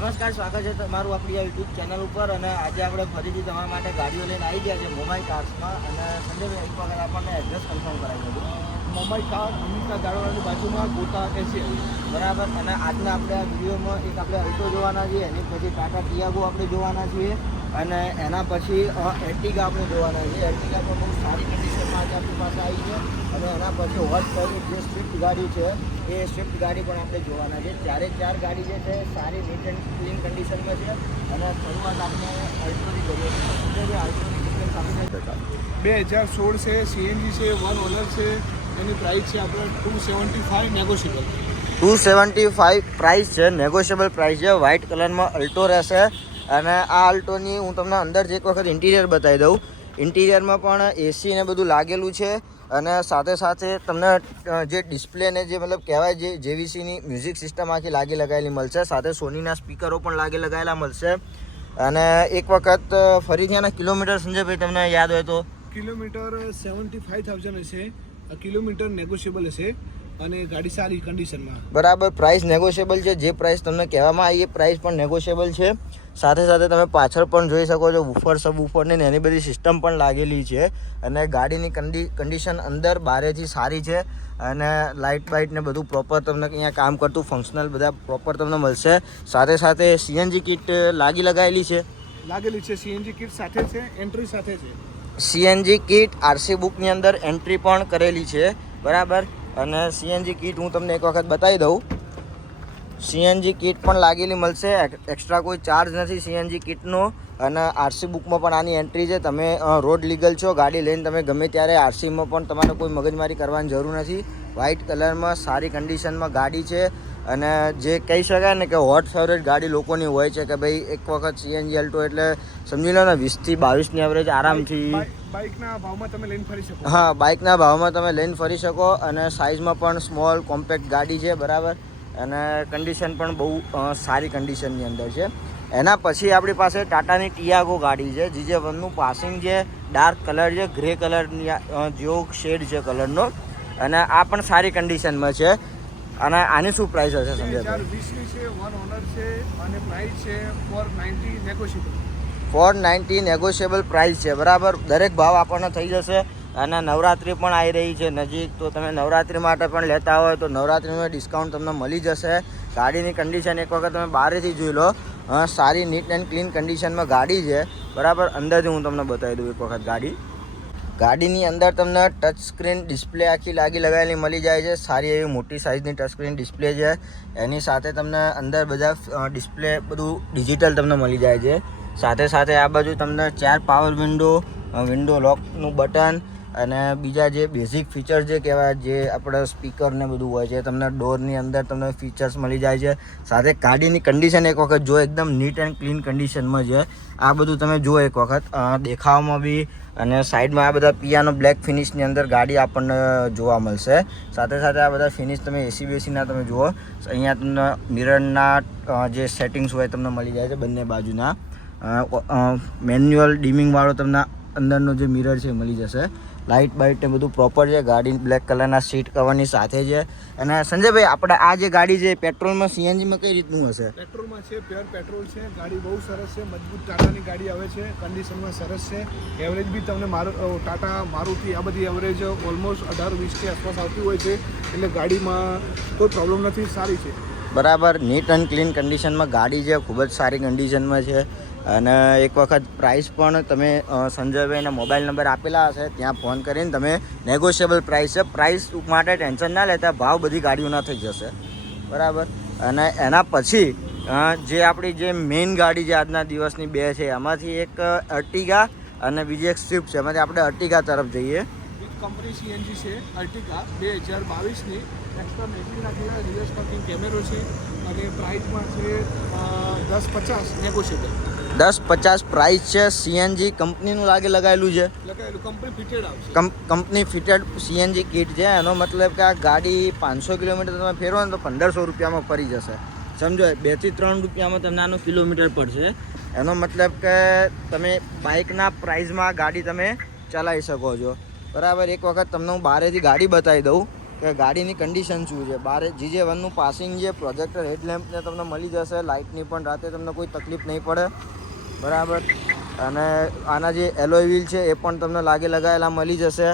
નમસ્કાર, સ્વાગત છે તમારું આપણી આ યુટ્યુબ ચેનલ ઉપર. અને આજે આપણે ફરીથી તમારા માટે ગાડીઓ લઈને આવી ગયા છે મોમાઈ કાર્સમાં. અને સંજયભાઈ એક વખત આપણને એડ્રેસ કન્ફર્મ કરાવી દીધું. મોમાઈ કાર અમિતા ગાળવાની બાજુમાં ગોતા એસી બરાબર. અને આજના આપણે આ વિડીયોમાં એક આપણે અલ્ટો જોવાના છીએ, એની પછી ટાટા ટિયાગો આપણે જોવાના છીએ, અને એના પછી એર્ટિગા આપણે જોવાના છીએ. એર્ટિગા પણ બહુ સારી કન્ડિશનમાં આજે આપણી પાસે આવી છે. અને એના પછી હોટ ફેવરિટ જે સ્વિફ્ટ ગાડી છે એ સ્વિફ્ટ ગાડી પણ આપણે જોવાના છે. ચારે ચાર ગાડી જે છે સારી નીટ એન્ડ ક્લીન કન્ડિશનમાં છે. અને શરૂઆત આપણે અલ્ટોની કરીએ છીએ. અલ્ટોની ડિટેલ્સ આપી શકતા 2016 છે, સીએનજી છે, 1 ઓનર છે. એની પ્રાઇસ છે આપણે 275 નેગોશિયેબલ. 275 પ્રાઇસ છે, નેગોશિયેબલ પ્રાઇસ છે. વ્હાઇટ કલરમાં અલ્ટો રહેશે. અને આ અલ્ટોની હું તમને અંદર એક વખત ઇન્ટિરિયર બતાવી દઉં. ઇન્ટિરિયરમાં પણ એસી ને બધું લાગેલું છે. અને સાથે સાથે તમને જે ડિસ્પ્લે ને જે મતલબ કહેવાય જે જેવીસીની મ્યુઝિક સિસ્ટમ આખી લાગી લગાવેલી મળશે. સાથે સોનીના સ્પીકરો પણ લાગી લગાવેલા મળશે. અને એક વખત ફરીથી આના કિલોમીટર સંજયભાઈ તમને યાદ હોય તો કિલોમીટર 75,000 હશે. કિલોમીટર નેગોશિયેબલ હશે અને ગાડી સારી કન્ડિશનમાં. બરાબર. પ્રાઇસ નેગોશિયેબલ છે. જે પ્રાઇસ તમને કહેવામાં આવી એ પ્રાઇસ પણ નેગોશિયેબલ છે. સાથે સાથે તમે પાછળ પણ જોઈ શકો છો વૂફર સબ વૂફરને એની બધી સિસ્ટમ પણ લાગેલી છે. અને ગાડીની કન્ડિશન અંદર બારેથી સારી છે. અને લાઇટ બાઇટ ને બધું પ્રોપર તમને અહીંયા કામ કરતું ફંક્શનલ બધા પ્રોપર તમને મળશે. સાથે સાથે સીએનજી કિટ લગાવેલી છે. સીએનજી કિટ સાથે છે, એન્ટ્રી સાથે છે. સીએનજી કિટ આરસી બુકની અંદર એન્ટ્રી પણ કરેલી છે. બરાબર. અને સીએનજી કિટ હું તમને એક વખત બતાવી દઉં. સીએનજી કિટ પણ લાગેલી મળશે. એક્સ્ટ્રા કોઈ ચાર્જ નથી સીએનજી કિટનો. અને આરસી બુકમાં પણ આની એન્ટ્રી છે. તમે રોડ લીગલ છો, ગાડી લઈને તમે ગમે ત્યારે આરસીમાં પણ તમારે કોઈ મગજમારી કરવાની જરૂર નથી. વ્હાઇટ કલરમાં સારી કન્ડિશનમાં ગાડી છે. અને જે કહી શકાય ને કે હોટ ફેવરેટ ગાડી લોકોની હોય છે કે ભાઈ એક વખત સીએનજી અલ્ટો એટલે સમજી લો ને 20 થી 22ની એવરેજ આરામથી બાઇકના ભાવમાં તમે લઈને ફરી શકો. હા, બાઇકના ભાવમાં તમે લઈને ફરી શકો. અને સાઇઝમાં પણ સ્મોલ કોમ્પેક્ટ ગાડી છે. બરાબર. અને કન્ડિશન પણ બહુ સારી કન્ડિશનની અંદર છે. એના પછી આપણી પાસે ટાટાની ટિયાગો ગાડી છે. GJ1નું પાસિંગ છે. ડાર્ક કલર છે, ગ્રે કલરની જેવો શેડ છે કલરનો. અને આ પણ સારી કન્ડિશનમાં છે. અને આની શું પ્રાઇસ હશે સંજયભાઈ? 2020ની છે, 1 ઓનર છે અને પ્રાઇસ છે 490 નેગોશિયેબલ. 490 નેગોશિયેબલ પ્રાઇસ છે. બરાબર. દરેક ભાવ આપણને થઈ જશે. અને નવરાત્રિ પણ આવી રહી છે નજીક, તો તમે નવરાત્રિ માટે પણ લેતા હોય તો નવરાત્રિમાં ડિસ્કાઉન્ટ તમને મળી જશે. ગાડીની કન્ડિશન એક વખત તમે બહારથી જોઈ લો. સારી નીટ એન્ડ ક્લીન કન્ડિશનમાં ગાડી છે. બરાબર. અંદરથી હું તમને બતાવી દઉં એક વખત ગાડીની અંદર તમને ટચ સ્ક્રીન ડિસ્પ્લે આખી લગાવેલી મળી જાય છે. સારી એવી મોટી સાઇઝની ટચ સ્ક્રીન ડિસ્પ્લે છે. એની સાથે તમને અંદર બધા ડિસ્પ્લે બધું ડિજિટલ તમને મળી જાય છે. સાથે સાથે આ બાજુ તમને 4 પાવર વિન્ડો લોકનું બટન અને બીજા જે બેઝિક ફીચર જે કહેવાય જે આપણે સ્પીકર ને બધું હોય છે તમને ડોરની અંદર તમને ફીચર્સ મળી જાય છે. સાથે ગાડીની કન્ડિશન એક વખત જો એકદમ નીટ એન્ડ ક્લીન કન્ડિશનમાં છે. આ બધું તમે જુઓ એક વખત દેખાવામાં બી. અને સાઈડમાં આ બધા પિયાનો બ્લેક ફિનિશની અંદર ગાડી આપણને જોવા મળશે. સાથે સાથે આ બધા ફિનિશ તમે એસી બેસીના તમે જુઓ. અહીંયા તમને મિરરના જે સેટિંગ્સ હોય તમને મળી જાય છે બંને બાજુના. મેન્યુઅલ ડીમિંગવાળો તમને અંદરનો જે મિરર છે મળી જશે. લાઇટ બાઇટ ને બધું પ્રોપર છે. ગાડી બ્લેક કલરના સીટ કવરની સાથે છે. અને સંજયભાઈ આપણે આ જે ગાડી છે પેટ્રોલમાં સીએનજીમાં કઈ રીતનું હશે? પેટ્રોલમાં છે, પ્યોર પેટ્રોલ છે. ગાડી બહુ સરસ છે, મજબૂત ટાટાની ગાડી આવે છે, કન્ડિશનમાં સરસ છે. એવરેજ બી તમને ટાટા મારુતિ આ બધી એવરેજ ઓલમોસ્ટ 18-20 આસપાસ આવતી હોય છે. એટલે ગાડીમાં કોઈ પ્રોબ્લેમ નથી, સારી છે. બરાબર. નીટ એન્ડ ક્લીન કન્ડિશનમાં ગાડી છે. ખૂબ જ સારી કન્ડિશનમાં છે. અને એક વખત પ્રાઇસ પણ તમે સંજયભાઈના મોબાઈલ નંબર આપેલા હશે ત્યાં ફોન કરીને તમે નેગોશિયેબલ પ્રાઇસ છે. પ્રાઇસ માટે ટેન્શન ના લેતા, ભાવ બધી ગાડીઓના થઈ જશે. બરાબર. અને એના પછી જે આપણી જે મેઇન ગાડી છે આજના દિવસની બે છે એમાંથી એક અર્ટિગા અને બીજી એક સ્વિફ્ટ છે. એમાંથી આપણે અર્ટિગા તરફ જઈએ. કંપની સીએનજી છે અર્ટિગા 2022ની. એક્સ્ટ્રા મેટિંગ નાખેલા, રિવર્સ પાર્કિંગ કેમેરો છે. અને પ્રાઇસમાં છે 1050 નેગોશિયેબલ. 1050 પ્રાઇસ છે. સીએનજી કંપનીનું લગાવેલું છે. કંપની ફિટેડ આવશે. કંપની ફિટેડ સીએનજી કિટ છે. એનો મતલબ કે આ ગાડી 500 કિલોમીટર તમે ફેરવો ને તો 1500 રૂપિયામાં ફરી જશે. સમજો 2 થી 3 રૂપિયામાં તમને આનું કિલોમીટર પડશે. એનો મતલબ કે તમે બાઇકના પ્રાઇસમાં ગાડી તમે ચલાવી શકો છો. બરાબર. એક વખત તમને હું બહારેથી ગાડી બતાવી દઉં. કે ગાડીની કન્ડિશન શું છે. બારે GJ1નું પાસિંગ છે, પ્રોજેક્ટર હેડલેમ્પને તમને મળી જશે, લાઇટની પણ રાતે તમને કોઈ તકલીફ નહીં પડે, બરાબર. અને આના જે એલોય વ્હીલ છે એ પણ તમને લાગે લગાવેલા મળી જશે.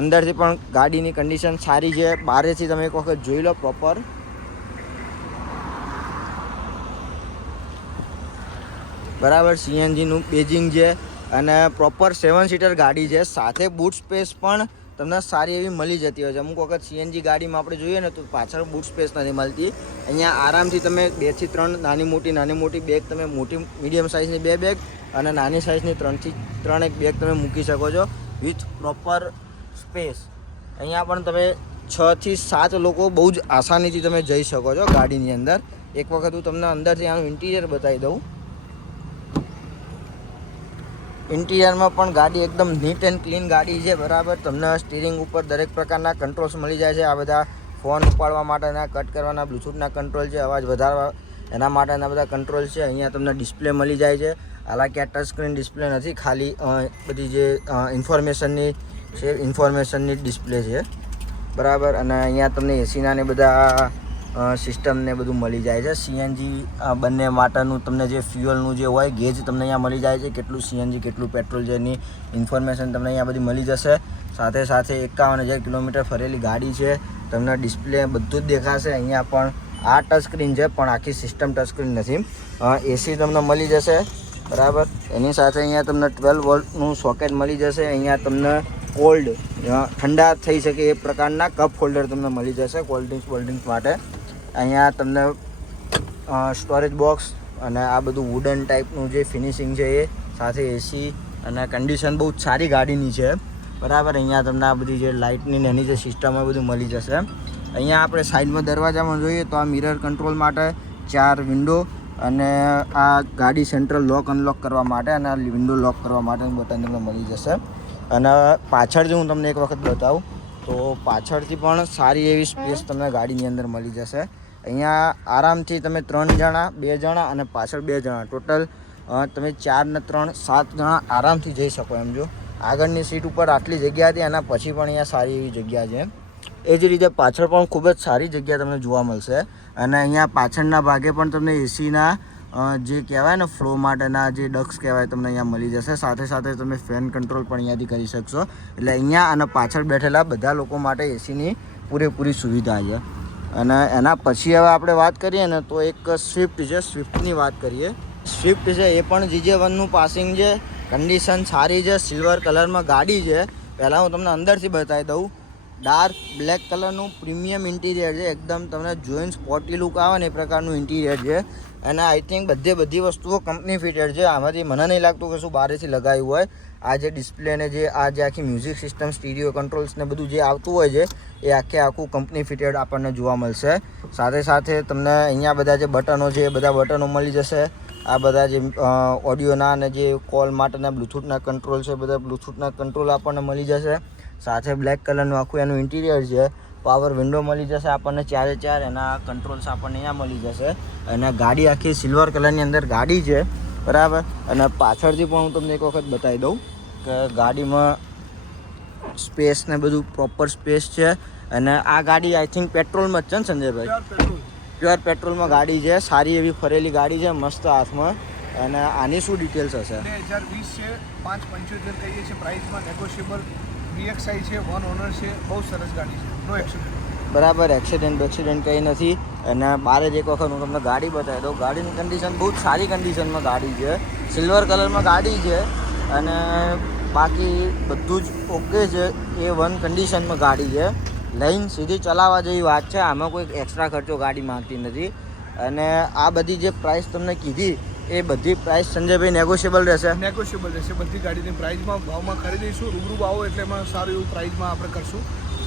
અંદરથી પણ ગાડીની કન્ડિશન સારી છે. બારેથી તમે એક વખત જોઈ લો પ્રોપર. બરાબર, CNGનું બેજિંગ છે અને પ્રોપર 7 સીટર ગાડી છે. સાથે બૂટ સ્પેસ પણ તમને સારી એવી મળી જતી હોય છે. અમુક વખત CNG ગાડીમાં આપણે જોઈએ ને તો પાછળ બૂટ સ્પેસ નથી મળતી. અહીંયા આરામથી તમે 2 થી 3 નાની મોટી બેગ, તમે મોટી મીડિયમ સાઇઝની 2 બેગ અને નાની સાઇઝની 3 થી 3 એક બેગ તમે મૂકી શકો છો વિથ પ્રોપર સ્પેસ. અહીંયા પણ તમે 6 થી 7 લોકો બહુ જ આસાનીથી તમે જઈ શકો છો ગાડીની અંદર. એક વખત હું તમને અંદરથી આનું ઇન્ટિરિયર બતાવી દઉં. ઇન્ટિરિયરમાં પણ ગાડી એકદમ નીટ એન્ડ ક્લીન ગાડી છે, બરાબર. તમને સ્ટીરિંગ ઉપર દરેક પ્રકારના કંટ્રોલ્સ મળી જાય છે. આ બધા ફોન ઉપાડવા માટેના, કટ કરવાના બ્લૂટૂથના કંટ્રોલ છે, અવાજ વધારવા એના માટેના બધા કંટ્રોલ છે. અહીંયા તમને ડિસ્પ્લે મળી જાય છે. હાલાકી આ ટચ સ્ક્રીન ડિસ્પ્લે નથી, ખાલી બધી જે ઇન્ફોર્મેશનની છે ઇન્ફોર્મેશનની ડિસ્પ્લે છે, બરાબર. અને અહીંયા તમને એસીના ને બધા સિસ્ટમ ને બધું મળી જાય છે. CNG બંને માટેનું તમને જે ફ્યુઅલનું જે હોય ગેજ તમને અહીંયા મળી જાય છે, કેટલું CNG કેટલું પેટ્રોલ છે એની ઇન્ફોર્મેશન તમને અહીંયા બધી મળી જશે. સાથે 51,000 કિલોમીટર ફરેલી ગાડી છે. તમને ડિસ્પ્લે બધું જ દેખાશે. અહીંયા પણ આ ટચ સ્ક્રીન છે પણ આખી સિસ્ટમ ટચ સ્ક્રીન નથી. AC તમને મળી જશે, બરાબર. એની સાથે અહીંયા તમને 12 વોલ્ટનું સોકેટ મળી જશે. અહીંયા તમને કોલ્ડ ઠંડા થઈ શકે એ પ્રકારના કપ હોલ્ડર તમને મળી જશે કોલ્ડ ડ્રિંક્સ માટે. અહીંયા તમને સ્ટોરેજ બોક્સ અને આ બધું વુડન ટાઈપનું જે ફિનિશિંગ છે એ, સાથે AC અને કન્ડિશન બહુ જ સારી ગાડીની છે, બરાબર. અહીંયા તમને આ બધી જે લાઇટની એની જે સિસ્ટમ હોય બધું મળી જશે. અહીંયા આપણે સાઈડમાં દરવાજામાં જોઈએ તો આ મિરર કંટ્રોલ માટે 4 વિન્ડો અને આ ગાડી સેન્ટ્રલ લોક અનલોક કરવા માટે અને આ વિન્ડો લોક કરવા માટેનું બટન તમને મળી જશે. અને પાછળથી હું તમને એક વખત બતાવું તો પાછળથી પણ સારી એવી સ્પેસ તમને ગાડીની અંદર મળી જશે. અહીંયા આરામથી તમે 3 જણા, 2 જણા અને પાછળ 2 જણા, ટોટલ તમે 4 ને 3 7 જણા આરામથી જઈ શકો એમ. જો આગળની સીટ ઉપર આટલી જગ્યા હતી, આના પછી પણ અહીંયા સારી એવી જગ્યા છે. એ જ રીતે પાછળ પણ ખૂબ જ સારી જગ્યા તમને જોવા મળશે. અને અહીંયા પાછળના ભાગે પણ તમને એસીના જે કહેવાય ને ફ્લો માટેના જે ડક્સ કહેવાય તમને અહીંયા મળી જશે. સાથે તમે ફેન કંટ્રોલ પણ અહીંયાથી કરી શકશો. એટલે અહીંયા અને પાછળ બેઠેલા બધા લોકો માટે એસીની પૂરેપૂરી સુવિધા છે. અને એના પછી હવે આપણે વાત કરીએ ને તો એક સ્વિફ્ટ છે. સ્વિફ્ટની વાત કરીએ. સ્વિફ્ટ છે એ પણ GJ1નું પાસિંગ છે, કન્ડિશન સારી છે, સિલ્વર કલરમાં ગાડી છે. પહેલાં હું તમને અંદરથી બતાવી દઉં. ડાર્ક બ્લેક કલરનું પ્રીમિયમ ઇન્ટિરિયર છે. એકદમ તમને જોઈને સ્પોર્ટી લુક આવે ને એ પ્રકારનું ઇન્ટિરિયર છે. અને આઈ થિંક બધી વસ્તુઓ કંપની ફિટેડ છે. આમાંથી મને નહીં લાગતું કે શું બહારથી લગાવ્યું હોય. આ જે ડિસ્પ્લે ને જે આ જે આખી મ્યુઝિક સિસ્ટમ, સ્ટીરિયો કંટ્રોલ્સ ને બધું જે આવતું હોય છે એ આખું કંપની ફિટેડ આપણને જોવા મળશે. સાથે તમને અહીંયા બધા જે બટનો છે એ બધા બટનો મળી જશે. આ બધા જે ઓડિયોના અને જે કોલ માટેના બ્લૂટૂથના કંટ્રોલ છે, બધા બ્લૂટૂથના કંટ્રોલ આપણને મળી જશે. સાથે બ્લેક કલરનું આખું એનું ઇન્ટિરિયર છે. પાવર વિન્ડો મળી જશે આપણને 4 એના કંટ્રોલ્સ આપણને અહીંયા મળી જશે. અને ગાડી આખી સિલ્વર કલરની અંદર ગાડી છે, બરાબર. અને પાછળથી પણ હું તમને એક વખત બતાવી દઉં કે ગાડીમાં સ્પેસ ને બધું પ્રોપર સ્પેસ છે. અને આ ગાડી આઈ થિંક પેટ્રોલમાં જ છે ને સંજયભાઈ? પ્યોર પેટ્રોલમાં ગાડી છે. સારી એવી ફરેલી ગાડી છે, મસ્ત હાથમાં. અને આની શું ડિટેલ્સ હશે? 2020 છે, 575 કહીએ છીએ પ્રાઇસમાં, નેગોશિયેબલ. VXI છે, 1 ઓનર છે, બહુ સરસ ગાડી છે, નો એક્સિડન્ટ. બરાબર, એક્સિડન્ટ કંઈ નથી. અને બારે જ એક વખત હું તમને ગાડી બતાવી દઉં. ગાડીની કન્ડિશન બહુ જ સારી કન્ડિશનમાં ગાડી છે. સિલ્વર કલરમાં ગાડી છે અને બાકી બધું જ ઓકે છે. A1 કન્ડિશનમાં ગાડી છે. લઈને સીધી ચલાવવા જેવી વાત છે. આમાં કોઈ એક્સ્ટ્રા ખર્ચો ગાડી માંગતી નથી. અને આ બધી જે પ્રાઇસ તમને કીધી એ બધી પ્રાઇસ સંજયભાઈ નેગોશિયેબલ રહેશે? નેગોશિયેબલ રહેશે. બધી ગાડીની પ્રાઇસમાં ભાવમાં ખરીદીશું, રૂબરૂ આવો એટલે એમાં સારું એવું પ્રાઇસમાં આપણે કરશું.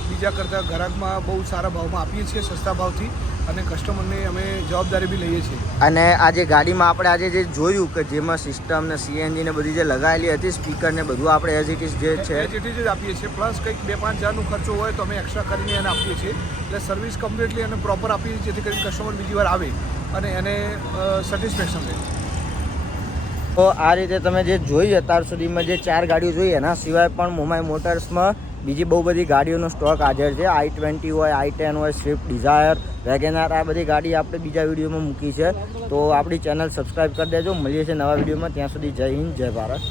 બીજા કરતાં ગ્રાહકમાં બહુ સારા ભાવમાં આપીએ છીએ, સસ્તા ભાવથી. અને કસ્ટમરને અમે જવાબદારી બી લઈએ છીએ. અને આ જે ગાડીમાં આપણે આજે જે જોયું કે જેમાં સિસ્ટમ ને CNG ને બધી જે લગાવેલી હતી, સ્પીકર ને બધું આપણે એઝ ઇટ ઇઝ જે છે એઝ ઇટ ઇઝ જ આપીએ છીએ. પ્લસ કંઈક 2-5 હજારનો ખર્ચો હોય તો અમે એક્સ્ટ્રા કરીને એને આપીએ છીએ. એટલે સર્વિસ કમ્પ્લીટલી અને પ્રોપર આપીએ છીએ, જેથી કરીને કસ્ટમર બીજી વાર આવે અને એને સેટિસ્ફેક્શન રહે. તો આ રીતે તમે જે જોઈ અત્યાર સુધીમાં જે 4 ગાડીઓ જોઈ એના સિવાય પણ મોમાઈ મોટર્સમાં બીજી બહુ બધી ગાડીઓનો સ્ટોક હાજર છે. i20 હોય, i10 હોય, સ્વિફ્ટ ડિઝાયર, વેગેનાર, આ બધી ગાડી આપણે બીજા વિડીયોમાં મૂકી છે. તો આપણી ચેનલ સબસ્ક્રાઈબ કરી દેજો. મળીએ છીએ નવા વિડીયોમાં. ત્યાં સુધી જય હિન્દ, જય ભારત.